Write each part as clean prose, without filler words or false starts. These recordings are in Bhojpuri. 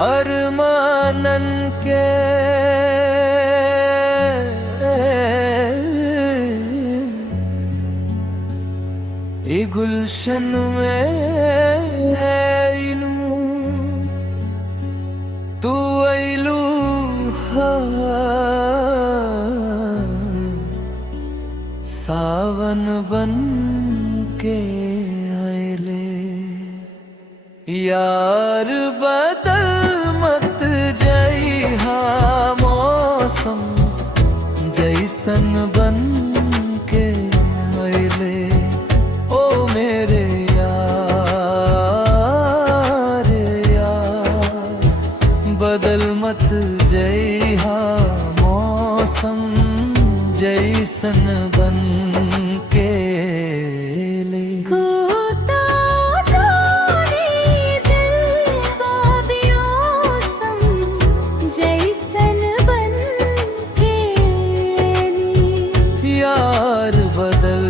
अरमानन के ये गुलशन में तू ऐलू सावन बन के आइले। यार बदल मत जइहा मौसम जैसन बन के आइले। ओ मेरे यार यार बदल मत जइहा मौसम जैसन बन के ले। यार बदल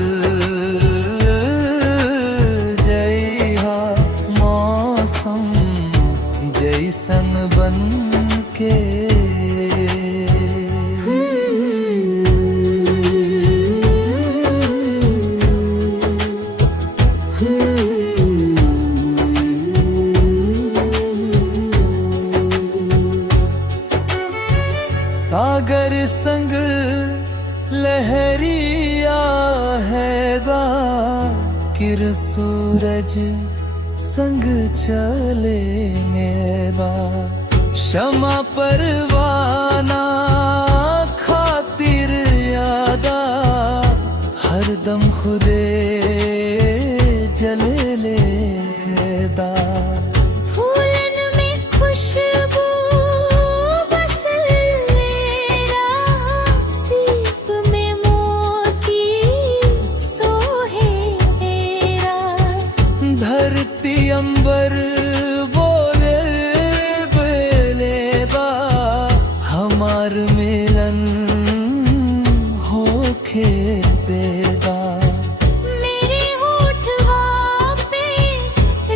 जइहा मौसम जैसन बन के। सागर संग लहरिया हैदा किर सूरज संग चलेंगे बा। शमा परवाना खातिर यादा हरदम खुदे जले लेदा। धरती अंबर बोले बेलेबा हमार मिलन होके देदा। मेरे होठवा पे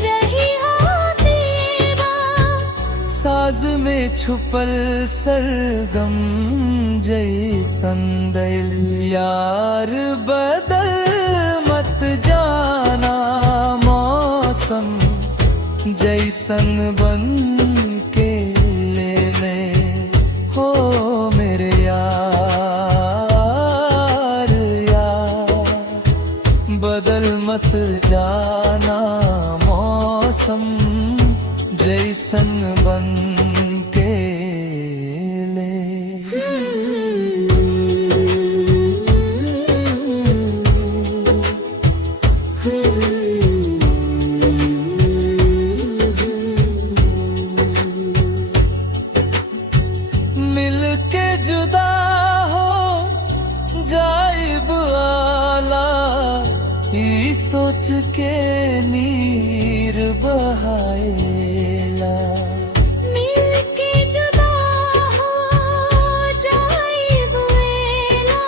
रही हो देवा। साज में छुपल सरगम जैसन दिल। यार बदल मत जाना मौसम जैसन बन के ले ले। हो मेरे यार यार बदल मत जाना मौसम जैसन बन के ले। मिलके जुदा हो जाइब आला ही सोच के नीर बहाएला। मिलके जुदा हो जाइब आला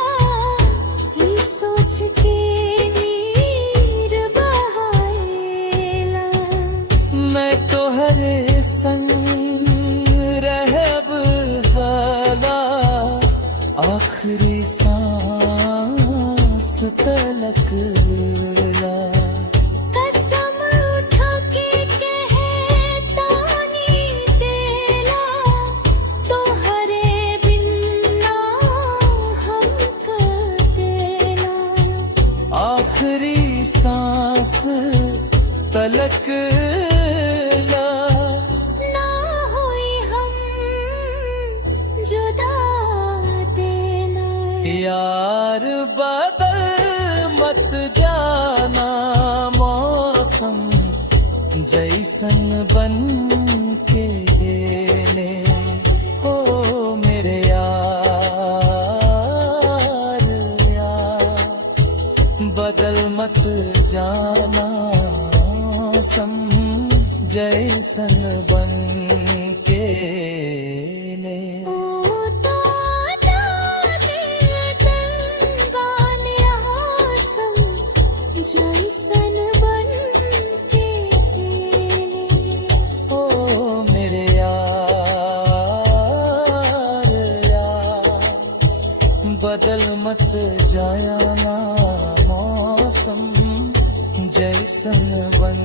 ही सोच के नीर बहाएला। मैं तो हरे संग रहब वाला आखिरी सांस तलक ला। कसम उठा के कहता नी तेला तो हरे बिन ना हम कटेला। आखिरी सांस तलक ला ना होई हम जुदा देना। यार बदल मत जाना मौसम जैसन बन के ले। हो मेरे यार यार बदल मत जाना मौसम जैसन बन के ले। ओ ताजा दिल बा मत जाया ना मौसम जैसन बन